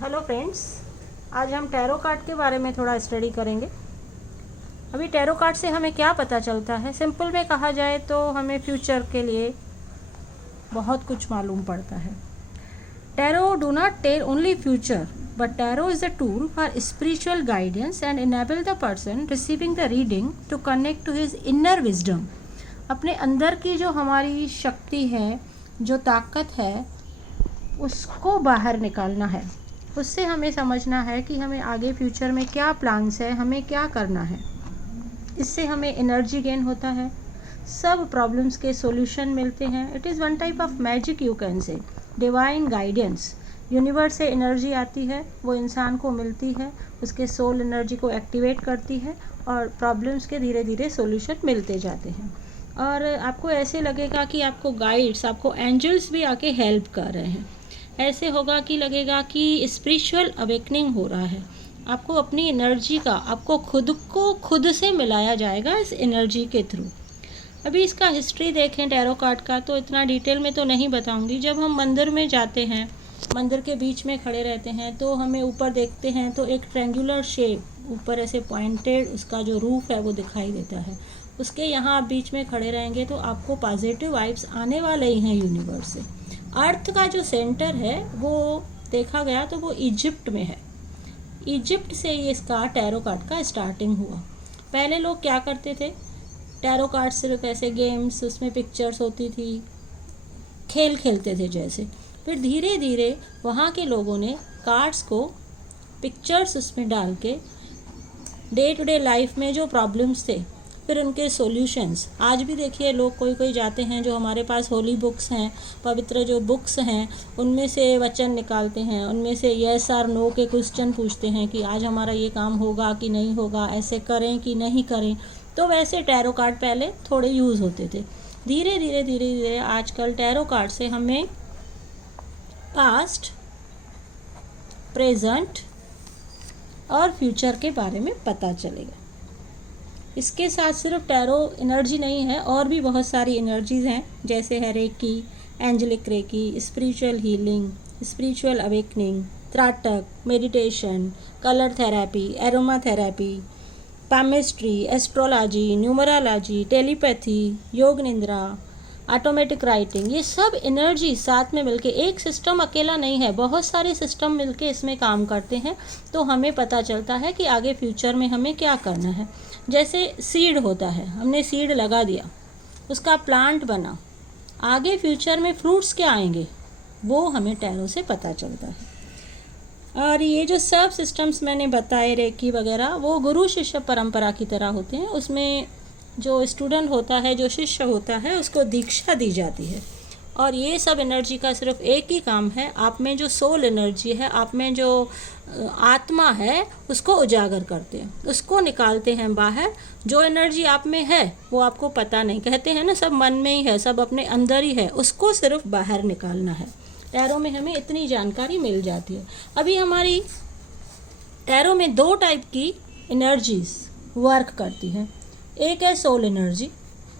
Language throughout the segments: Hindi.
हेलो फ्रेंड्स, आज हम टैरो कार्ड के बारे में थोड़ा स्टडी करेंगे। अभी टैरो कार्ड से हमें क्या पता चलता है, सिंपल में कहा जाए तो हमें फ्यूचर के लिए बहुत कुछ मालूम पड़ता है। Tarot do not tell only future but tarot is a tool for spiritual guidance and enable the person receiving the reading to connect to his inner wisdom. अपने अंदर की जो हमारी शक्ति है, जो ताकत है, उसको बाहर निकालना है। उससे हमें समझना है कि हमें आगे फ्यूचर में क्या प्लान्स है, हमें क्या करना है। इससे हमें एनर्जी गेन होता है, सब प्रॉब्लम्स के सॉल्यूशन मिलते हैं। It is one type of magic, you can say divine guidance. Universe से एनर्जी आती है, वो इंसान को मिलती है, उसके सोल एनर्जी को एक्टिवेट करती है और प्रॉब्लम्स के धीरे धीरे सॉल्यूशन मिलते जाते हैं। और आपको ऐसे लगेगा कि आपको गाइड्स, आपको एंजल्स भी आके हेल्प कर रहे हैं। ऐसे होगा कि लगेगा कि स्पिरिचुअल अवेकनिंग हो रहा है। आपको अपनी एनर्जी का, आपको खुद को खुद से मिलाया जाएगा इस एनर्जी के थ्रू। अभी इसका हिस्ट्री देखें टैरो कार्ड का, तो इतना डिटेल में तो नहीं बताऊंगी। जब हम मंदिर में जाते हैं, मंदिर के बीच में खड़े रहते हैं, तो हमें ऊपर देखते हैं तो एक ट्रायंगुलर शेप, ऊपर ऐसे पॉइंटेड उसका जो रूफ है वो दिखाई देता है। उसके यहाँ आप बीच में खड़े रहेंगे तो आपको पॉजिटिव वाइब्स आने वाले ही हैं यूनिवर्स से। अर्थ का जो सेंटर है वो देखा गया तो वो इजिप्ट में है। इजिप्ट से ये इसका टैरो कार्ड का स्टार्टिंग हुआ। पहले लोग क्या करते थे, टैरो कार्ड सिर्फ ऐसे गेम्स, उसमें पिक्चर्स होती थी, खेल खेलते थे जैसे। फिर धीरे धीरे वहाँ के लोगों ने कार्ड्स को पिक्चर्स उसमें डाल के डे टू डे लाइफ में जो प्रॉब्लम्स थे, फिर उनके सॉल्यूशंस। आज भी देखिए लोग कोई कोई जाते हैं, जो हमारे पास होली बुक्स हैं, पवित्र जो बुक्स हैं, उनमें से वचन निकालते हैं, उनमें से येस और नो के क्वेश्चन पूछते हैं कि आज हमारा ये काम होगा कि नहीं होगा, ऐसे करें कि नहीं करें। तो वैसे टैरो कार्ड पहले थोड़े यूज़ होते थे। धीरे धीरे धीरे धीरे आजकल टैरो कार्ड से हमें पास्ट, प्रेजेंट और फ्यूचर के बारे में पता चलेगा। इसके साथ सिर्फ टैरो एनर्जी नहीं है, और भी बहुत सारी एनर्जीज़ हैं, जैसे है reiki, angelic reiki, spiritual healing, spiritual awakening, trataka, meditation, colour therapy, aromatherapy, palmistry, astrology, numerology, telepathy, yoga nidra, automatic writing. ये सब एनर्जी साथ में मिलके, एक सिस्टम अकेला नहीं है, बहुत सारे सिस्टम मिलके इसमें काम करते हैं। तो हमें पता चलता है कि आगे फ्यूचर में हमें क्या करना है। जैसे सीड होता है, हमने सीड लगा दिया, उसका प्लांट बना, आगे फ्यूचर में फ्रूट्स क्या आएंगे वो हमें टैरो से पता चलता है। और ये जो सब सिस्टम्स मैंने बताए रेकी वगैरह, वो गुरु शिष्य परंपरा की तरह होते हैं। उसमें जो स्टूडेंट होता है, जो शिष्य होता है, उसको दीक्षा दी जाती है। और ये सब एनर्जी का सिर्फ एक ही काम है, आप में जो सोल एनर्जी है, आप में जो आत्मा है, उसको उजागर करते हैं, उसको निकालते हैं बाहर। जो एनर्जी आप में है वो आपको पता नहीं, कहते हैं ना सब मन में ही है, सब अपने अंदर ही है, उसको सिर्फ बाहर निकालना है। टैरो में हमें इतनी जानकारी मिल जाती है। अभी हमारी टैरो में दो टाइप की एनर्जीज वर्क करती हैं। एक है सोल एनर्जी,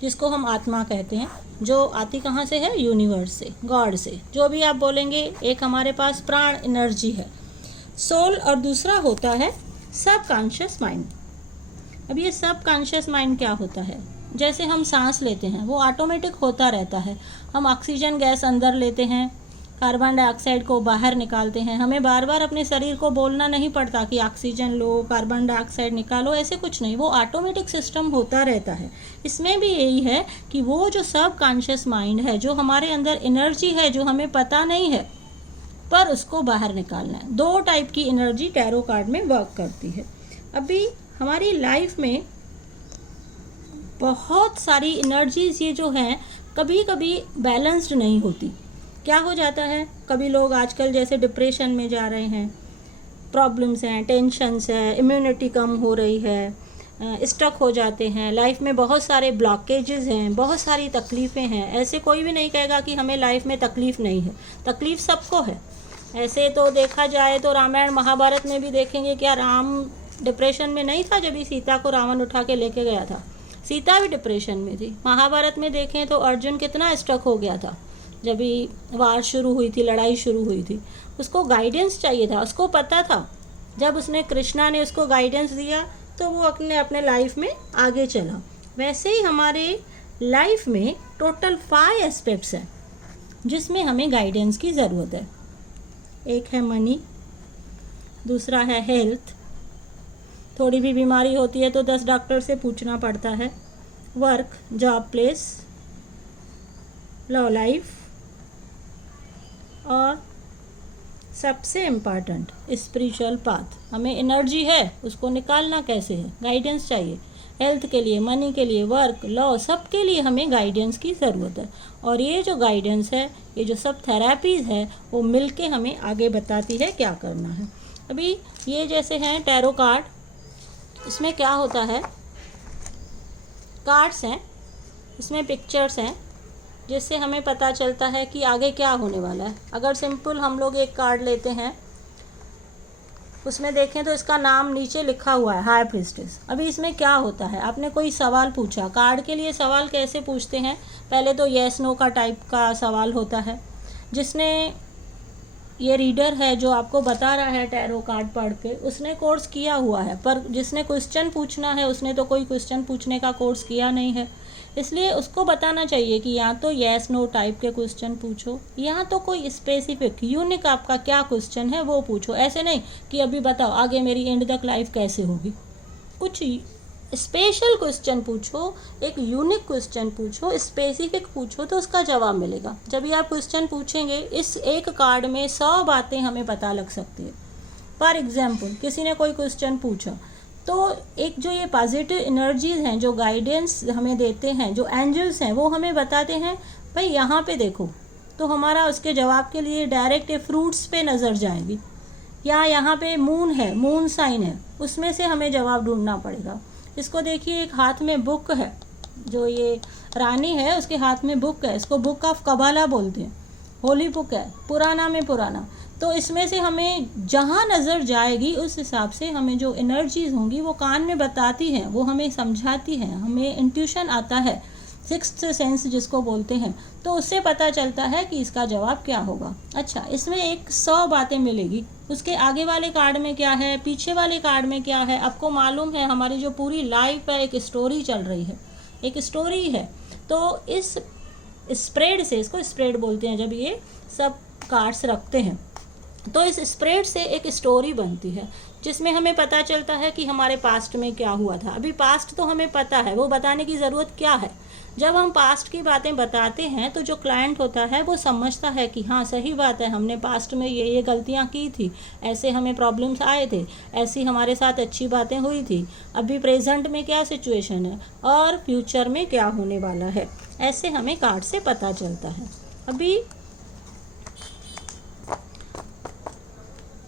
जिसको हम आत्मा कहते हैं, जो आती कहाँ से है, यूनिवर्स से, गॉड से, जो भी आप बोलेंगे। एक हमारे पास प्राण एनर्जी है, सोल, और दूसरा होता है सब कॉन्शियस माइंड। अब ये सब कॉन्शियस माइंड क्या होता है, जैसे हम सांस लेते हैं वो ऑटोमेटिक होता रहता है। हम ऑक्सीजन गैस अंदर लेते हैं, कार्बन डाइऑक्साइड को बाहर निकालते हैं। हमें बार बार अपने शरीर को बोलना नहीं पड़ता कि ऑक्सीजन लो, कार्बन डाइऑक्साइड निकालो, ऐसे कुछ नहीं, वो ऑटोमेटिक सिस्टम होता रहता है। इसमें भी यही है कि वो जो सब कॉन्शियस माइंड है, जो हमारे अंदर एनर्जी है, जो हमें पता नहीं है, पर उसको बाहर निकालना है। दो टाइप की एनर्जी टैरो कार्ड में वर्क करती है। अभी हमारी लाइफ में बहुत सारी एनर्जीज ये जो हैं, कभी कभी बैलेंस्ड नहीं होती। क्या हो जाता है, कभी लोग आजकल जैसे डिप्रेशन में जा रहे हैं, प्रॉब्लम्स हैं, टेंशन्स है, इम्यूनिटी कम हो रही है, स्टक हो जाते हैं, लाइफ में बहुत सारे ब्लॉकेजेस हैं, बहुत सारी तकलीफ़ें हैं। ऐसे कोई भी नहीं कहेगा कि हमें लाइफ में तकलीफ़ नहीं है, तकलीफ़ सबको है। ऐसे तो देखा जाए तो रामायण महाभारत में भी देखेंगे, क्या राम डिप्रेशन में नहीं था जब सीता को रावण उठा के लेके गया था? सीता भी डिप्रेशन में थी। महाभारत में देखें तो अर्जुन कितना स्टक हो गया था, जब भी वार शुरू हुई थी, लड़ाई शुरू हुई थी, उसको गाइडेंस चाहिए था, उसको पता था। जब उसने कृष्णा ने उसको गाइडेंस दिया तो वो अपने लाइफ में आगे चला। वैसे ही हमारे लाइफ में टोटल 5 एस्पेक्ट्स हैं जिसमें हमें गाइडेंस की ज़रूरत है। एक है मनी, दूसरा है हेल्थ, थोड़ी भी बीमारी होती है तो 10 डॉक्टर से पूछना पड़ता है। Work, job place, love life, और सबसे इम्पॉर्टेंट स्पिरिचुअल पाथ। हमें एनर्जी है, उसको निकालना कैसे है, गाइडेंस चाहिए। हेल्थ के लिए, मनी के लिए, वर्क, लॉ, सब के लिए हमें गाइडेंस की ज़रूरत है। और ये जो गाइडेंस है, ये जो सब थेरेपीज़ है, वो मिलके हमें आगे बताती है क्या करना है। अभी ये जैसे हैं टैरो कार्ड, इसमें क्या होता है, कार्ड्स हैं, इसमें पिक्चर्स हैं, जिससे हमें पता चलता है कि आगे क्या होने वाला है। अगर सिंपल हम लोग एक कार्ड लेते हैं, उसमें देखें तो इसका नाम नीचे लिखा हुआ है, हाई प्रीस्टेस। अभी इसमें क्या होता है, आपने कोई सवाल पूछा। कार्ड के लिए सवाल कैसे पूछते हैं, पहले तो येस नो का टाइप का सवाल होता है। जिसने, ये रीडर है जो आपको बता रहा है टैरो कार्ड पढ़ के, उसने कोर्स किया हुआ है, पर जिसने क्वेश्चन पूछना है उसने तो कोई क्वेश्चन पूछने का कोर्स किया नहीं है। इसलिए उसको बताना चाहिए कि या तो येस नो टाइप के क्वेश्चन पूछो, या तो कोई स्पेसिफिक यूनिक आपका क्या क्वेश्चन है वो पूछो। ऐसे नहीं कि अभी बताओ आगे मेरी एंड तक लाइफ कैसे होगी। कुछ स्पेशल क्वेश्चन पूछो, एक यूनिक क्वेश्चन पूछो, स्पेसिफिक पूछो, तो उसका जवाब मिलेगा। जब भी आप क्वेश्चन पूछेंगे, इस एक कार्ड में 100 बातें हमें पता लग सकती है। फॉर एग्जाम्पल, किसी ने कोई क्वेश्चन पूछा, तो एक जो ये पॉजिटिव एनर्जीज हैं जो गाइडेंस हमें देते हैं, जो एंजल्स हैं, वो हमें बताते हैं भाई यहाँ पे देखो, तो हमारा उसके जवाब के लिए डायरेक्ट फ्रूट्स पे नज़र जाएगी, या यहाँ पे मून है, मून साइन है, उसमें से हमें जवाब ढूंढना पड़ेगा। इसको देखिए, एक हाथ में बुक है, जो ये रानी है उसके हाथ में बुक है, इसको बुक ऑफ कबाला बोलते हैं, होली बुक है, पुराना में पुराना। तो इसमें से हमें जहाँ नज़र जाएगी उस हिसाब से हमें जो एनर्जीज होंगी वो कान में बताती हैं, वो हमें समझाती हैं, हमें इंट्यूशन आता है, सिक्स्थ सेंस जिसको बोलते हैं, तो उससे पता चलता है कि इसका जवाब क्या होगा। अच्छा, इसमें एक 100 बातें मिलेगी। उसके आगे वाले कार्ड में क्या है, पीछे वाले कार्ड में क्या है, आपको मालूम है हमारी जो पूरी लाइफ है एक स्टोरी चल रही है, एक स्टोरी है। तो इस स्प्रेड से, इसको स्प्रेड बोलते हैं जब ये सब कार्ड्स रखते हैं, तो इस स्प्रेड से एक स्टोरी बनती है जिसमें हमें पता चलता है कि हमारे पास्ट में क्या हुआ था। अभी पास्ट तो हमें पता है, वो बताने की ज़रूरत क्या है। जब हम पास्ट की बातें बताते हैं तो जो क्लाइंट होता है वो समझता है कि हाँ सही बात है, हमने पास्ट में ये गलतियाँ की थी, ऐसे हमें प्रॉब्लम्स आए थे, ऐसी हमारे साथ अच्छी बातें हुई थी, अभी प्रेजेंट में क्या सिचुएशन है और फ्यूचर में क्या होने वाला है। ऐसे हमें कार्ड से पता चलता है। अभी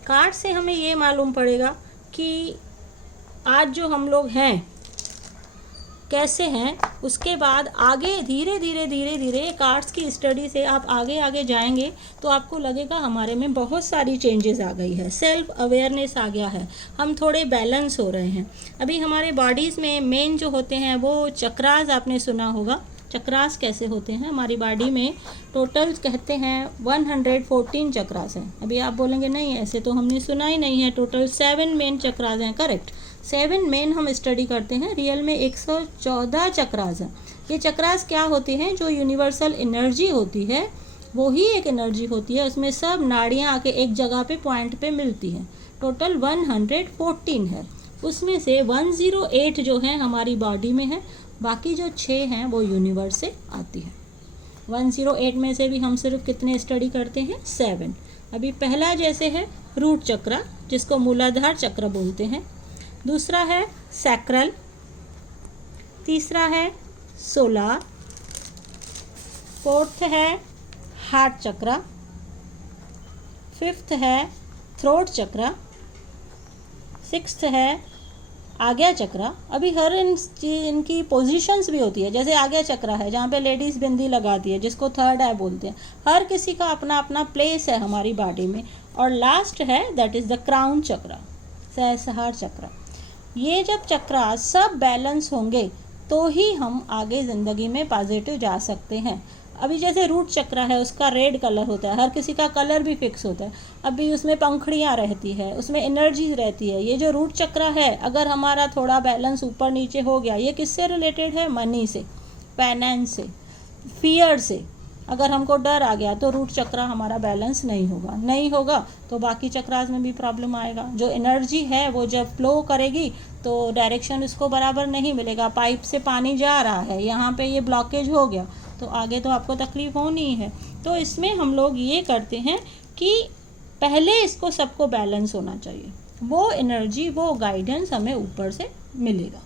कार्ड से हमें ये मालूम पड़ेगा कि आज जो हम लोग हैं कैसे हैं, उसके बाद आगे धीरे धीरे कार्ड्स की स्टडी से आप आगे जाएंगे तो आपको लगेगा हमारे में बहुत सारी चेंजेस आ गई है, सेल्फ अवेयरनेस आ गया है, हम थोड़े बैलेंस हो रहे हैं। अभी हमारे बॉडीज़ में मेन जो होते हैं वो चक्रास, आपने सुना होगा चक्रास कैसे होते हैं। हमारी बॉडी में टोटल कहते हैं 114 चक्रास हैं। अभी आप बोलेंगे नहीं ऐसे तो हमने सुना ही नहीं है, टोटल 7 मेन चक्रास हैं। करेक्ट, 7 मेन हम स्टडी करते हैं, रियल में 114 चक्रास हैं। ये चक्रास क्या होते हैं, जो यूनिवर्सल एनर्जी होती है वो ही एक एनर्जी होती है, उसमें सब नाड़ियाँ आके एक जगह पे पॉइंट पे मिलती हैं। टोटल 114 है, उसमें से 108 जो है हमारी बॉडी में है, बाकी जो 6 हैं वो यूनिवर्स से आती है। 108 में से भी हम सिर्फ कितने स्टडी करते हैं, 7। अभी पहला जैसे है रूट चक्र, जिसको मूलाधार चक्र बोलते हैं, दूसरा है सैक्रल, तीसरा है सोलार, फोर्थ है हार्ट चक्र, फिफ्थ है थ्रोट चक्र, सिक्स्थ है आज्ञा चक्र। अभी हर इनकी पोजीशंस भी होती है, जैसे आज्ञा चक्र है जहाँ पे लेडीज़ बिंदी लगाती है, जिसको थर्ड आई बोलते हैं। हर किसी का अपना अपना प्लेस है हमारी बॉडी में। और लास्ट है दैट इज़ द क्राउन चक्र, सहस्रार चक्र। ये जब चक्र सब बैलेंस होंगे तो ही हम आगे ज़िंदगी में पॉजिटिव जा सकते हैं। अभी जैसे रूट चक्र है उसका रेड कलर होता है, हर किसी का कलर भी फिक्स होता है। अभी उसमें पंखुड़ियाँ रहती है, उसमें एनर्जी रहती है। ये जो रूट चक्र है, अगर हमारा थोड़ा बैलेंस ऊपर नीचे हो गया, ये किससे रिलेटेड है? मनी से, फाइनेंस से, फियर से। अगर हमको डर आ गया तो रूट चक्र हमारा बैलेंस नहीं होगा तो बाकी चक्रास में भी प्रॉब्लम आएगा। जो एनर्जी है वो जब फ्लो करेगी तो डायरेक्शन इसको बराबर नहीं मिलेगा। पाइप से पानी जा रहा है, यहाँ पे ये ब्लॉकेज हो गया तो आगे तो आपको तकलीफ होनी है। तो इसमें हम लोग ये करते हैं कि पहले इसको सबको बैलेंस होना चाहिए, वो एनर्जी, वो गाइडेंस हमें ऊपर से मिलेगा।